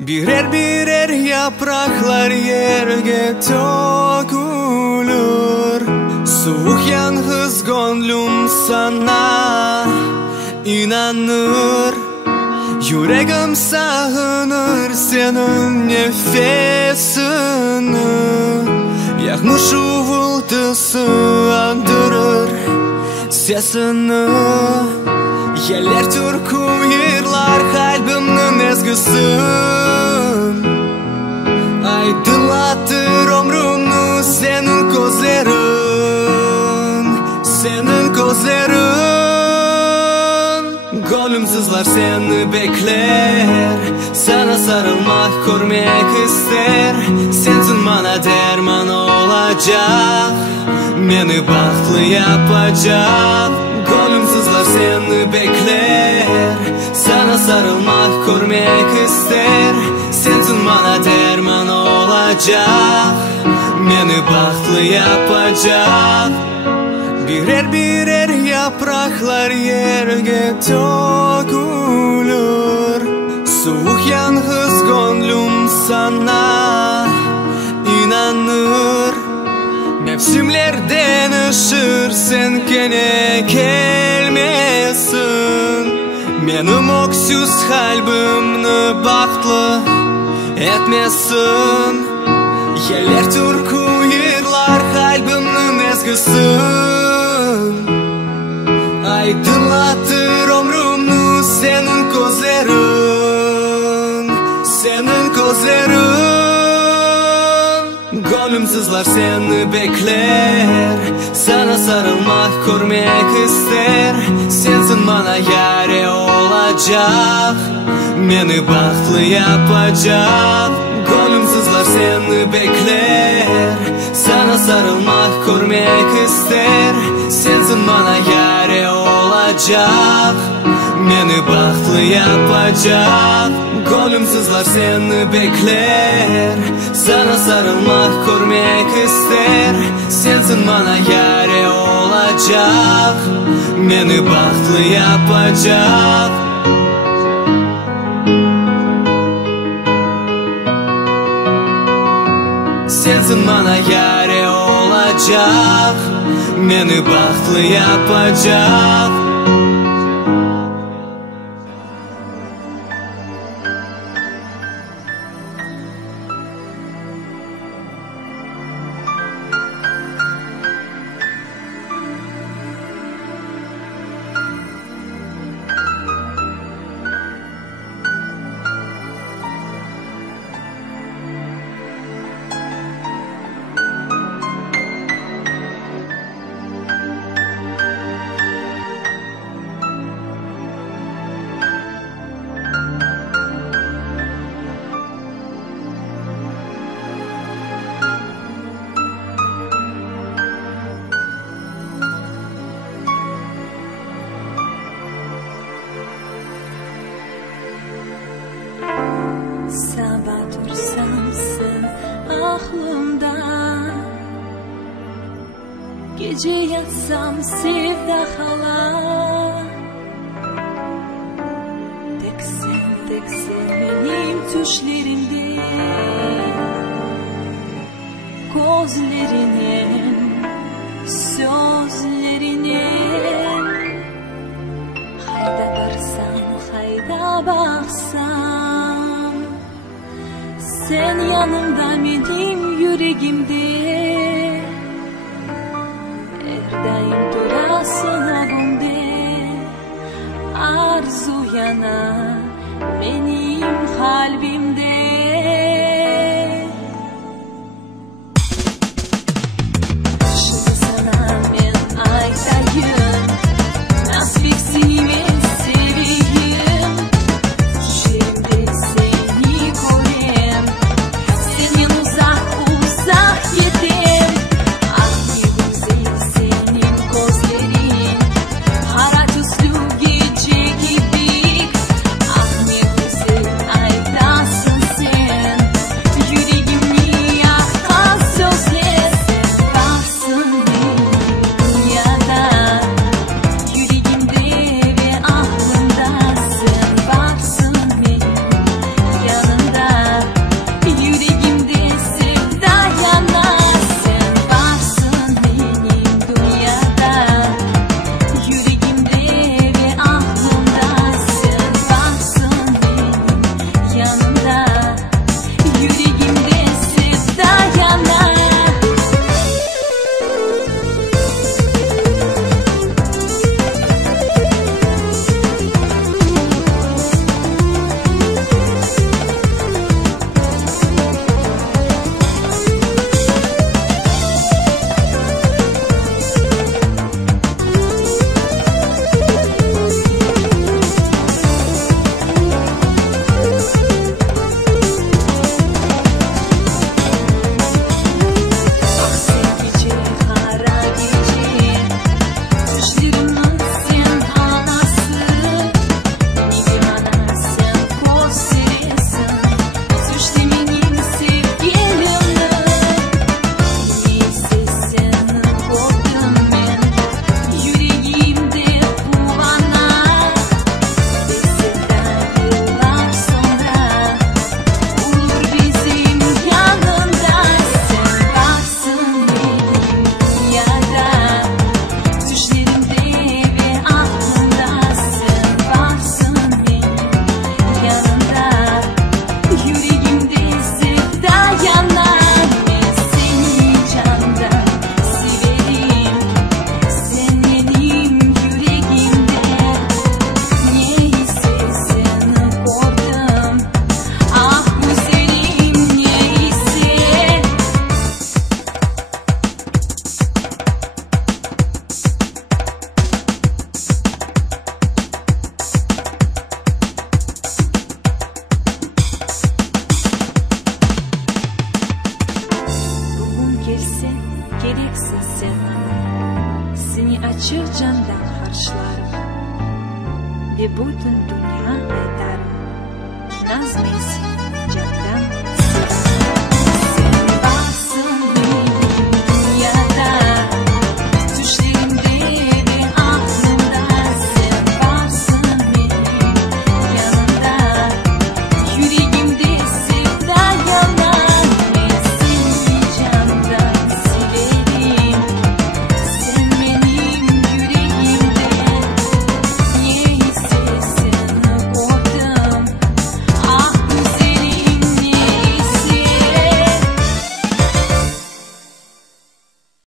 Birer birer yapraklar yerge dökülür. Soğuk yalnız gönlüm sana inanır. Yüreğim sağınır senin nefesini. Yakmış uğultusu andırır sesini. Yeller türkü yırlar kalbimin ezgisin. Aydınlatır ömrümü senin gözlerin, senin gözlerin. Gönlümsüzler seni bekler, sana sarılmak görmek ister. Sensin bana derman olacak, beni bahtlı yapacak. Gönlümsüzler seni bekler, sana sarılmak görmek ister. Sensin bana derman olacak, beni bahtlı yapacak. Birer birer yapraklar yerge dökülür. Soğuk yalnız gönlüm sana inanır. Mevsimlerden ışır sen gene gelmesin. Benim öksüz kalbimni bahtlı etmesin. Yeller türkü yırlar kalbimin ezgisin. Aydınlatır ömrümü senin gözlerin, senin gözlerin. Gönlümsüzler seni bekler, sana sarılmak görmek ister. Sensin bana yare olacak, beni bahtlı yapacak. Gönlümsüzler seni bekler, sana sarılmak görmek ister. Sensin bana yare olacak, beni bahtlı yapacak. Gönlümsüzler seni bekler, sana sarılmak görmek ister. Sensin bana yare olacak, beni bahtlı yapacak. Sensin bana yare olacak, beni bahtlı yapacak. Sabah dursamsın aklımda, gece yatsam sevda hala. Tek sen benim düşlerimde, gözlerinin, sözlerinin. Hayda varsan, hayda baksan, sen yanımda benim yüreğimde. Her daim durasın ağımda, arzu yanar benim kalbimde. Şimdi sana ben aytayım, nasip seven seveyim. Düşlerimde seni görem, senin uzak yetem. Ah ne güzel senin gözlerin, kara tüslü gece gibi. Ah ne güzel aytasın Ve bütün